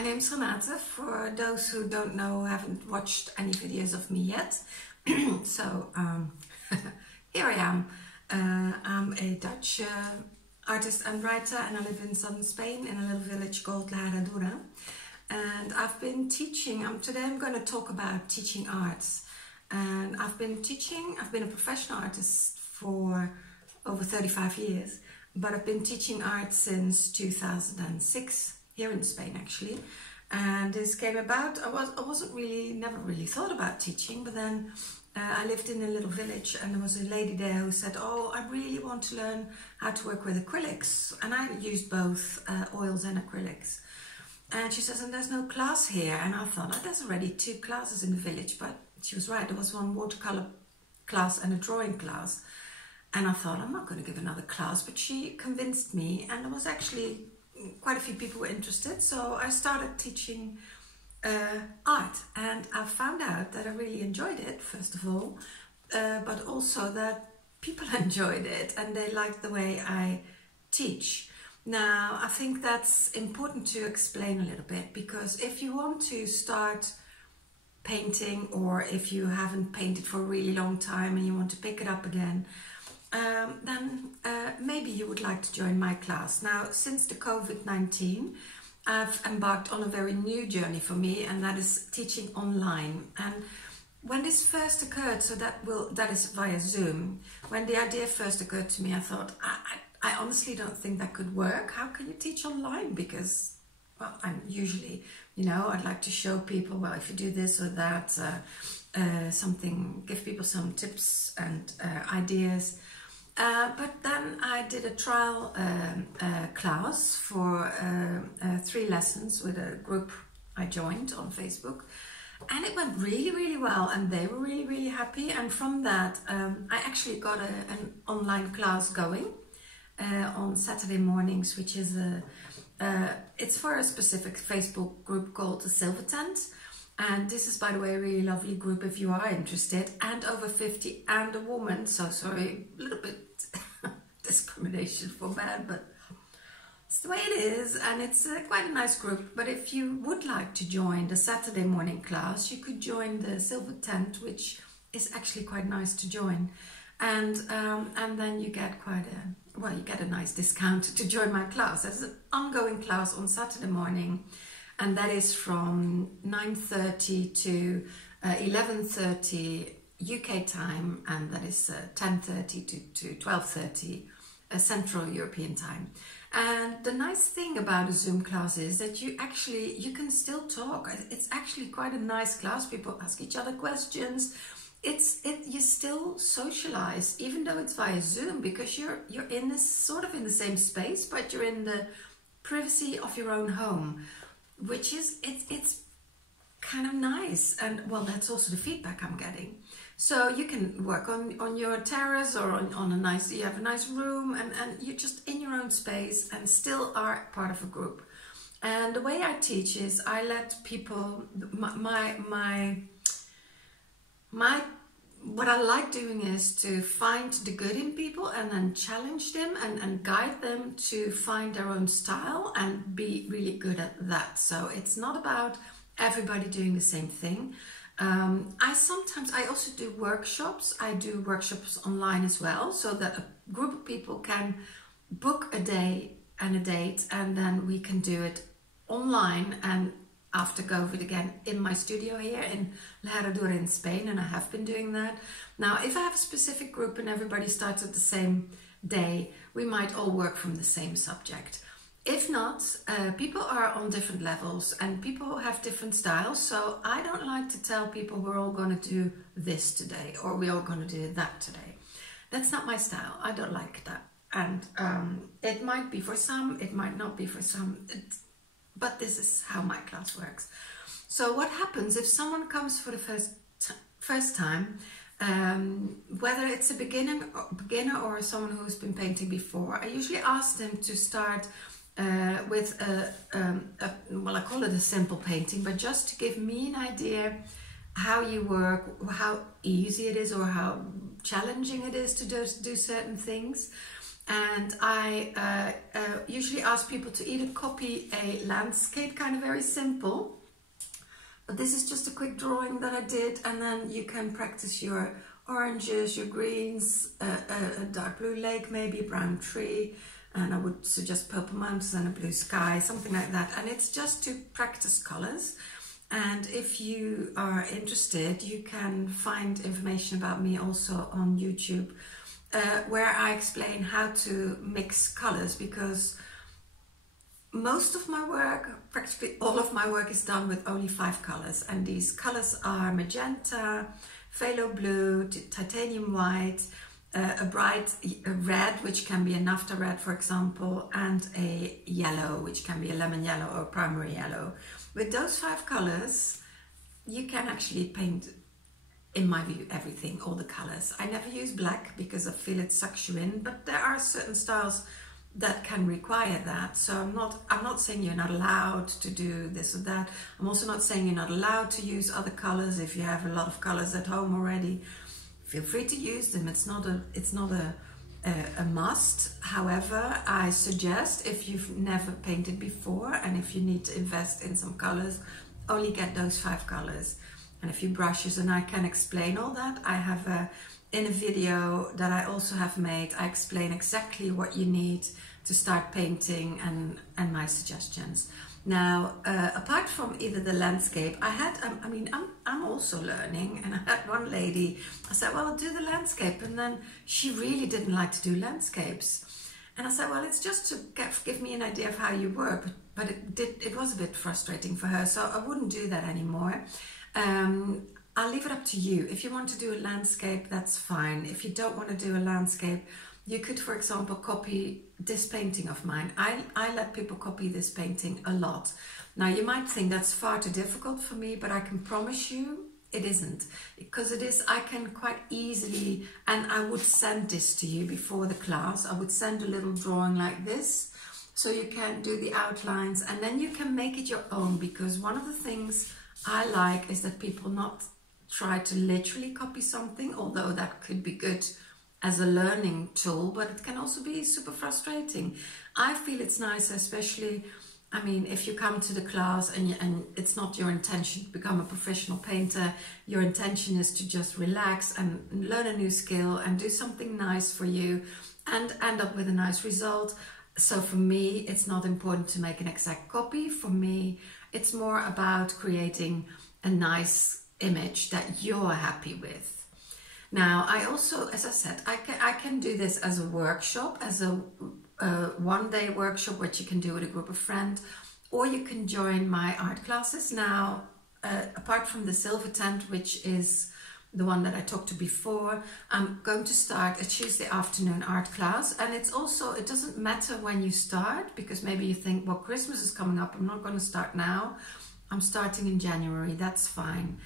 My name's Renate. For those who don't know, haven't watched any videos of me yet. Here I am. I'm a Dutch artist and writer, and I live in southern Spain in a little village called La Herradura. And I've been teaching, today I'm going to talk about teaching arts. And I've been a professional artist for over 35 years, but I've been teaching art since 2006, here in Spain actually. And this came about, never really thought about teaching, but then I lived in a little village and there was a lady there who said, oh, I really want to learn how to work with acrylics. And I used both oils and acrylics. And she says, and there's no class here. And I thought, oh, there's already 2 classes in the village, but she was right. There was one watercolor class and a drawing class. And I thought, I'm not going to give another class, but she convinced me, and there was actually quite a few people were interested. So I started teaching art, and I found out that I really enjoyed it, first of all, but also that people enjoyed it and they liked the way I teach. Now, I think that's important to explain a little bit, because if you want to start painting, or if you haven't painted for a really long time and you want to pick it up again, then maybe you would like to join my class. Now, since the COVID-19, I've embarked on a very new journey for me, and that is teaching online. And when this first occurred, so that is via Zoom, when the idea first occurred to me, I thought, I honestly don't think that could work. How can you teach online? Because, well, I'm usually, I'd like to show people, well, if you do this or that, give people some tips and ideas. But then I did a trial class for 3 lessons with a group I joined on Facebook, and it went really, really well, and they were really, really happy. And from that, I actually got an online class going on Saturday mornings, which is it's for a specific Facebook group called the Silver Tent. And this is, by the way, a really lovely group if you are interested, and over 50 and a woman. So sorry, a little bit discrimination for men, but it's the way it is, and it's quite a nice group. But if you would like to join the Saturday morning class, you could join the Silver Tent, which is actually quite nice to join. And then you get you get a nice discount to join my class. There's an ongoing class on Saturday morning, and that is from 9:30 to 11:30 UK time, and that is 10:30 to 12:30 Central European time. And the nice thing about a Zoom class is that you can still talk. It's actually quite a nice class. People ask each other questions. You still socialize, even though it's via Zoom, because you're in this sort of in the same space, but you're in the privacy of your own home, which is it's kind of nice. And well, that's also the feedback I'm getting. So you can work on your terrace, or you have a nice room, and you're just in your own space and still are part of a group. And the way I teach is I let people, what I like doing is to find the good in people and then challenge them and guide them to find their own style and be really good at that. So it's not about everybody doing the same thing. I also do workshops. I do workshops online as well, so that a group of people can book a day and a date, and then we can do it online and after COVID again in my studio here in La Herradura in Spain, and I have been doing that. Now, if I have a specific group and everybody starts at the same day, we might all work from the same subject. If not, people are on different levels and people have different styles, so I don't like to tell people we're all going to do this today or we're all going to do that today. That's not my style. I don't like that. And it might be for some, it might not be for some, but this is how my class works. So what happens if someone comes for the first time, whether it's a beginner or someone who's been painting before, I usually ask them to start with well, I call it a simple painting, but just to give me an idea how you work, how easy it is or how challenging it is to do certain things. And I usually ask people to either copy a landscape, kind of very simple, but this is just a quick drawing that I did, and then you can practice your oranges, your greens, a dark blue lake, maybe a brown tree, and I would suggest purple mountains and a blue sky, something like that. And it's just to practice colors. And if you are interested, you can find information about me also on YouTube, where I explain how to mix colors, because most of my work, practically all of my work, is done with only 5 colors, and these colors are magenta, phthalo blue, titanium white, a bright red, which can be a naphtha red, for example, and a yellow, which can be a lemon yellow or primary yellow. With those 5 colors, you can actually paint, in my view, everything, all the colors. I never use black because I feel it sucks you in, but there are certain styles that can require that. So I'm not saying you're not allowed to do this or that. I'm also not saying you're not allowed to use other colors. If you have a lot of colors at home already, feel free to use them. It's not a must. However, I suggest, if you've never painted before and if you need to invest in some colors, only get those 5 colors and a few brushes, and I can explain all that. I have in a video that I also have made, I explain exactly what you need to start painting and my suggestions. Now, apart from either the landscape, I had, I'm also learning, and I had one lady, I said, well, do the landscape, and then she really didn't like to do landscapes. And I said, well, it's just to give me an idea of how you work, but it was a bit frustrating for her, so I wouldn't do that anymore. I'll leave it up to you. If you want to do a landscape, that's fine. If you don't want to do a landscape, you could, for example, copy this painting of mine. I let people copy this painting a lot. Now, you might think that's far too difficult for me, but I can promise you it isn't. Because it is, I can quite easily, and I would send this to you before the class. I would send a little drawing like this, so you can do the outlines, and then you can make it your own, because one of the things I like is that people not try to literally copy something, although that could be good as a learning tool, but it can also be super frustrating. I feel it's nice, especially, I mean, if you come to the class and it's not your intention to become a professional painter, your intention is to just relax and learn a new skill and do something nice for you and end up with a nice result. So for me, it's not important to make an exact copy. For me, it's more about creating a nice image that you're happy with. Now, I also, as I said, I can do this as a workshop, as a one-day workshop, which you can do with a group of friends, or you can join my art classes. Now, apart from the Silver Tent, which is the one that I talked to before, I'm going to start a Tuesday afternoon art class. And it's also, it doesn't matter when you start, because maybe you think, well, Christmas is coming up, I'm not going to start now. I'm starting in January, that's fine.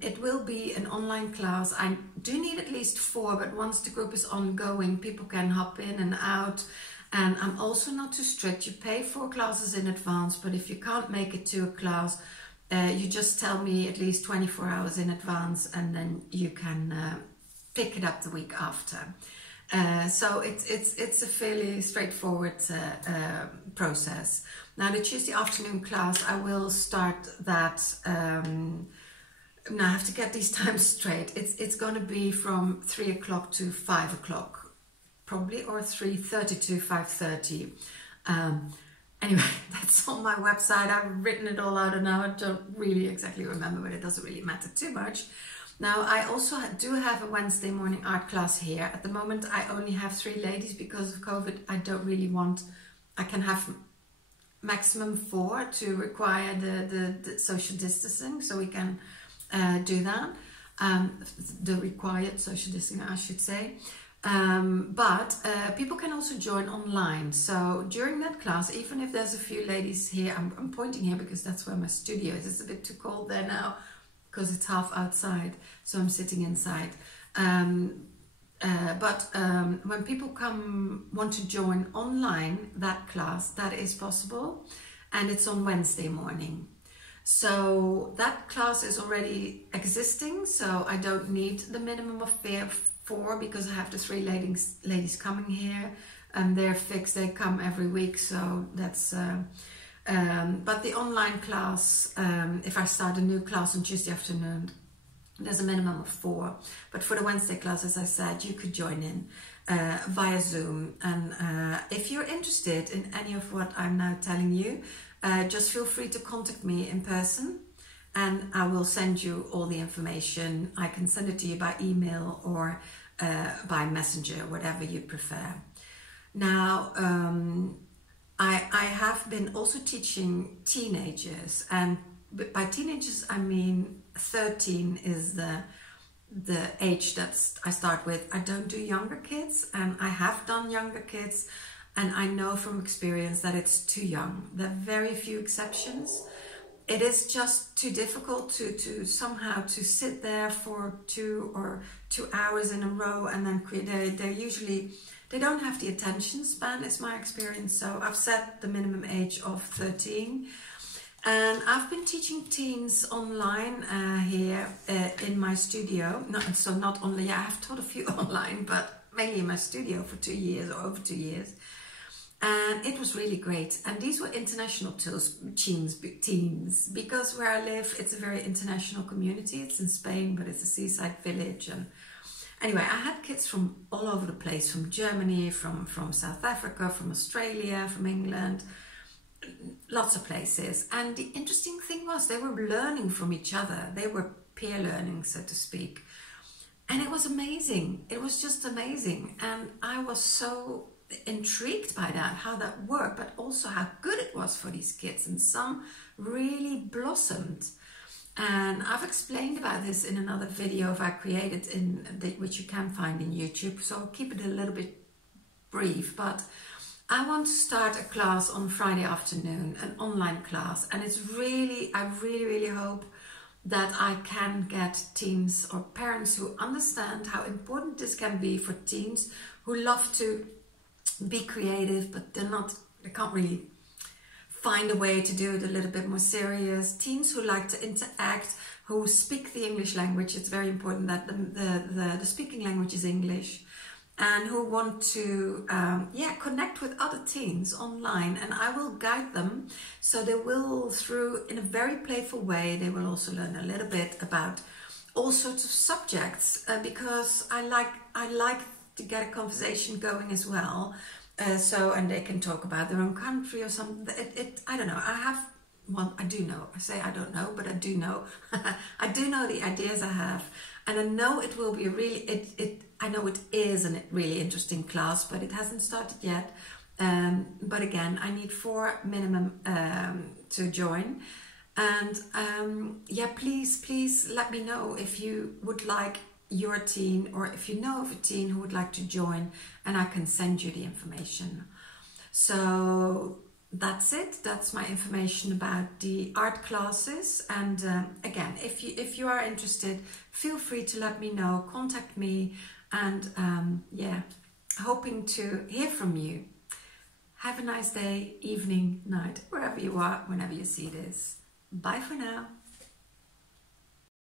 It will be an online class. I do need at least 4, but once the group is ongoing, people can hop in and out. And I'm also not too strict. You pay 4 classes in advance, but if you can't make it to a class, you just tell me at least 24 hours in advance, and then you can pick it up the week after. So it's a fairly straightforward process. Now, the Tuesday afternoon class, I will start that. Now I have to get these times straight. It's going to be from 3 o'clock to 5 o'clock, probably, or 3:30 to 5:30. Anyway, that's on my website. I've written it all out, and now I don't really exactly remember, but it doesn't really matter too much. Now, I also do have a Wednesday morning art class here. At the moment, I only have 3 ladies because of COVID. I don't really want, I can have maximum 4 to require the social distancing, so we can do that, the required social distancing, I should say. But people can also join online. So during that class, even if there's a few ladies here, I'm pointing here because that's where my studio is. It's a bit too cold there now because it's half outside, so I'm sitting inside. But when people want to join online that class, that is possible, and it's on Wednesday morning. So that class is already existing, so I don't need the minimum of 4 because I have the 3 ladies coming here, and they're fixed. They come every week, so that's. But the online class, if I start a new class on Tuesday afternoon, there's a minimum of 4. But for the Wednesday class, as I said, you could join in via Zoom. And if you're interested in any of what I'm now telling you, just feel free to contact me in person, and I will send you all the information. I can send it to you by email or by messenger, whatever you prefer. Now, I have been also teaching teenagers, and by teenagers I mean 13 is the age that I start with. I don't do younger kids, and I have done younger kids, and I know from experience that it's too young. There are very few exceptions. It is just too difficult to somehow to sit there for 2 hours in a row, and then they don't have the attention span, is my experience. So I've set the minimum age of 13. And I've been teaching teens online here in my studio. Not only, I have taught a few online, but mainly in my studio for 2 years or over 2 years. And it was really great. And these were international teens, because where I live, it's a very international community. It's in Spain, but it's a seaside village. And anyway, I had kids from all over the place, from Germany, from South Africa, from Australia, from England, lots of places. And the interesting thing was they were learning from each other. They were peer learning, so to speak. And it was amazing. It was just amazing. And I was so intrigued by that, how that worked, but also how good it was for these kids. And some really blossomed. And I've explained about this in another video I created, which you can find in YouTube. So I'll keep it a little bit brief, but I want to start a class on Friday afternoon, an online class, and I really hope that I can get teens or parents who understand how important this can be for teens who love to be creative, but they can't really find a way to do it a little bit more serious. Teens who like to interact, who speak the English language. It's very important that the speaking language is English, and who want to connect with other teens online. And I will guide them, so they will, in a very playful way, they will also learn a little bit about all sorts of subjects, because I like to get a conversation going as well. And they can talk about their own country or something. I don't know. I do know. I say I don't know, but I do know. I do know the ideas I have, and I know it will be I know it is a really interesting class, but it hasn't started yet. But again, I need 4 minimum to join. And please let me know if you would like your teen, or if you know of a teen who would like to join, and I can send you the information. So that's it. That's my information about the art classes. And again, if you are interested, feel free to let me know, contact me, and hoping to hear from you. Have a nice day, evening, night, wherever you are, whenever you see this. Bye for now.